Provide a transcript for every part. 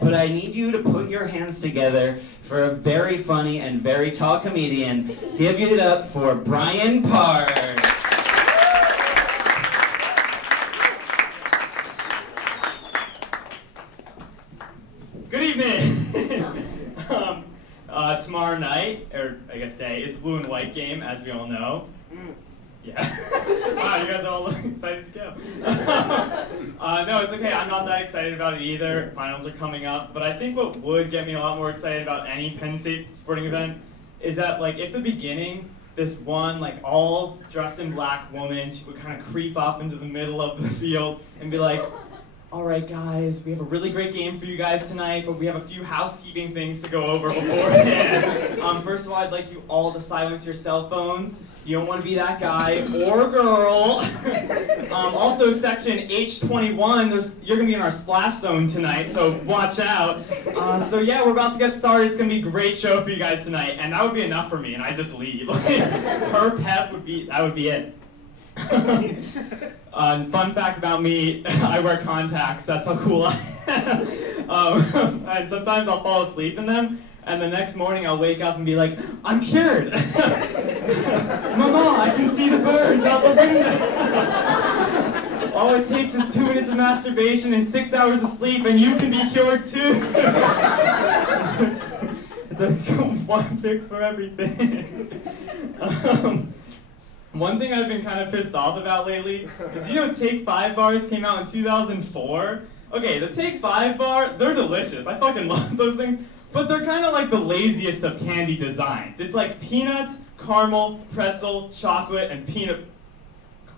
but I need you to put your hands together for a very funny and very tall comedian. Give it up for Brian Park. Good evening. Tomorrow night, or I guess day, is the blue and white game, as we all know. Yeah. Wow, you guys are all excited to go. No, it's okay. I'm not that excited about it either. Finals are coming up. But I think what would get me a lot more excited about any Penn State sporting event is that, like, at the beginning, this one, like, all dressed in black woman, she would kind of creep up into the middle of the field and be like, all right, guys, we have a really great game for you guys tonight, but we have a few housekeeping things to go over beforehand. First of all, I'd like you all to silence your cell phones. You don't want to be that guy or girl. Also, section H21, you're going to be in our splash zone tonight, so watch out. So yeah, we're about to get started. It's going to be a great show for you guys tonight, and that would be enough for me, and I just leave. Her pep would be it. Fun fact about me, I wear contacts, that's how cool I am. And sometimes I'll fall asleep in them, and the next morning I'll wake up and be like, I'm cured! Mama, I can see the birds out the window! All it takes is 2 minutes of masturbation and 6 hours of sleep, and you can be cured too! It's a one fix for everything. One thing I've been kind of pissed off about lately is, Take 5 bars came out in 2004. Okay, the Take 5 bar, they're delicious. I fucking love those things. But they're kind of like the laziest of candy designs. It's like peanuts, caramel, pretzel, chocolate, and peanut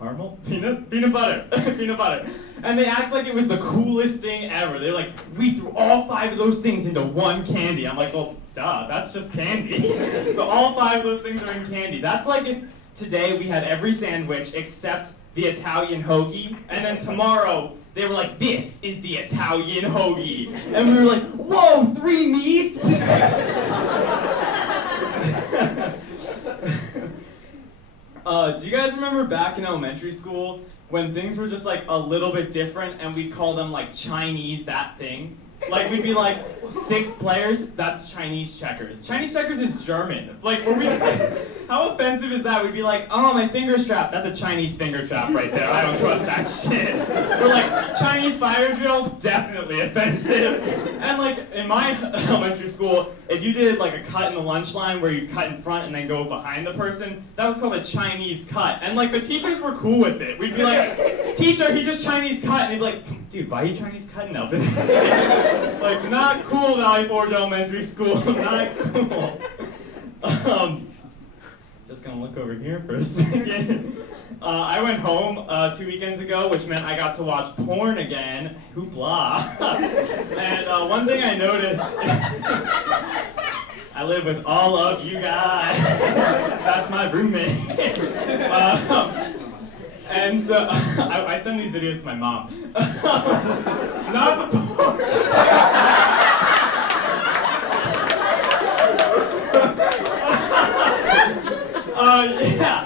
butter. Peanut butter. And they act like it was the coolest thing ever. They're like, we threw all 5 of those things into one candy. I'm like, well, duh, that's just candy. But all 5 of those things are in candy. That's like if today we had every sandwich except the Italian hoagie, and then tomorrow they were like, this is the Italian hoagie. And we were like, whoa, 3 meats? Do you guys remember back in elementary school when things were just like a little bit different and we'd call them like Chinese that thing? Like, we'd be like, 6 players, that's Chinese checkers. Chinese checkers is German. Like, were we just like, how offensive is that? We'd be like, oh, my finger's trapped. That's a Chinese finger trap right there. I don't trust that shit. We're like, Chinese fire drill, definitely offensive. And like, in my elementary school, if you did like a cut in the lunch line where you cut in front and then go behind the person, that was called a Chinese cut. And like, the teachers were cool with it. We'd be like, teacher, he just Chinese cut. And he'd be like, dude, why are you Chinese cutting up? Like, not cool, Valley Forge Elementary School, not cool. Just gonna look over here for a second. I went home 2 weekends ago, which meant I got to watch porn again. Hoopla. And one thing I noticed, I live with all of you guys. That's my roommate. And so, I send these videos to my mom. Not the porn. Yeah.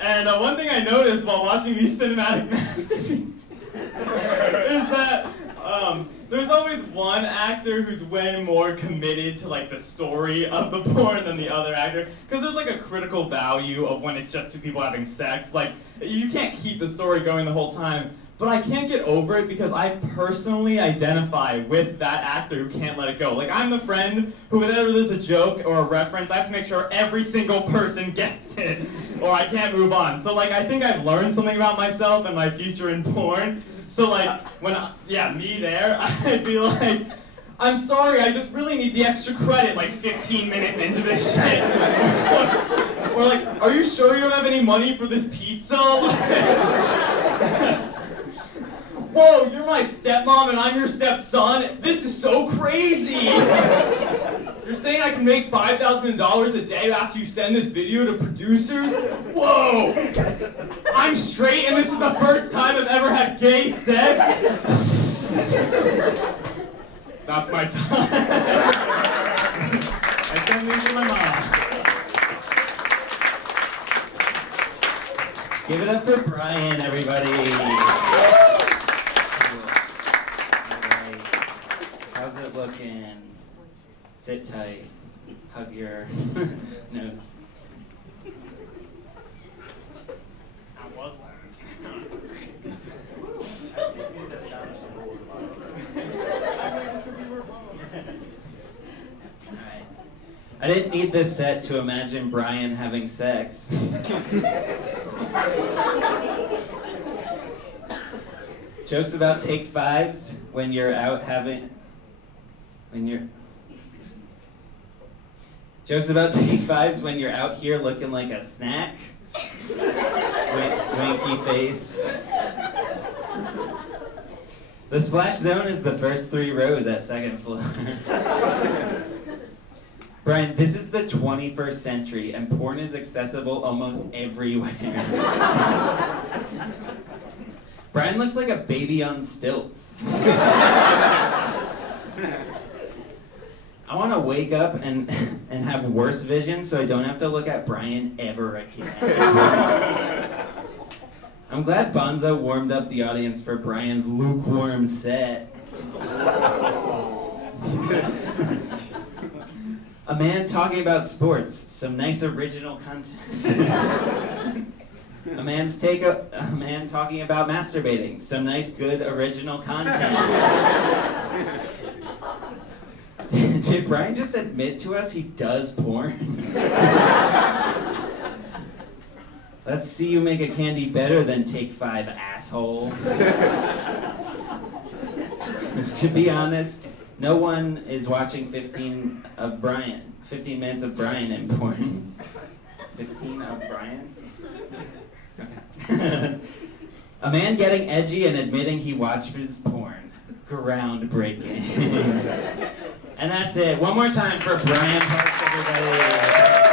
And one thing I noticed while watching these cinematic masterpieces is that there's always one actor who's way more committed to like the story of the porn than the other actor, because there's like a critical value of when it's just 2 people having sex. Like, you can't keep the story going the whole time. But I can't get over it because I personally identify with that actor who can't let it go. Like, I'm the friend who, whenever there's a joke or a reference, I have to make sure every single person gets it, or I can't move on. So, like, I think I've learned something about myself and my future in porn. So, like, me there, I'd be like, I'm sorry, I just really need the extra credit, like 15 minutes into this shit. Or like, are you sure you don't have any money for this pizza? Whoa, you're my stepmom and I'm your stepson? This is so crazy! You're saying I can make $5,000 a day after you send this video to producers? Whoa! I'm straight and this is the first time I've ever had gay sex? That's my time. I send these to my mom. Give it up for Brian, everybody. Good looking. Sit tight. Hug your nose. I was Alright. I didn't need this set to imagine Brian having sex. Jokes about take fives when you're out having... Jokes about take fives when you're out here looking like a snack. Winky face. The splash zone is the first 3 rows at second floor. Brian, this is the 21st century and porn is accessible almost everywhere. Brian looks like a baby on stilts. I want to wake up and have worse vision so I don't have to look at Brian ever again. I'm glad Bonzo warmed up the audience for Brian's lukewarm set. A man talking about sports, some nice original content. A man talking about masturbating, some nice good original content. Did Brian just admit to us he does porn? Let's see you make a candy better than take 5, asshole. To be honest, no one is watching 15 minutes of Brian in porn. 15 of Brian? Okay. A man getting edgy and admitting he watches porn. Groundbreaking. And that's it. One more time for Brian Parks, everybody.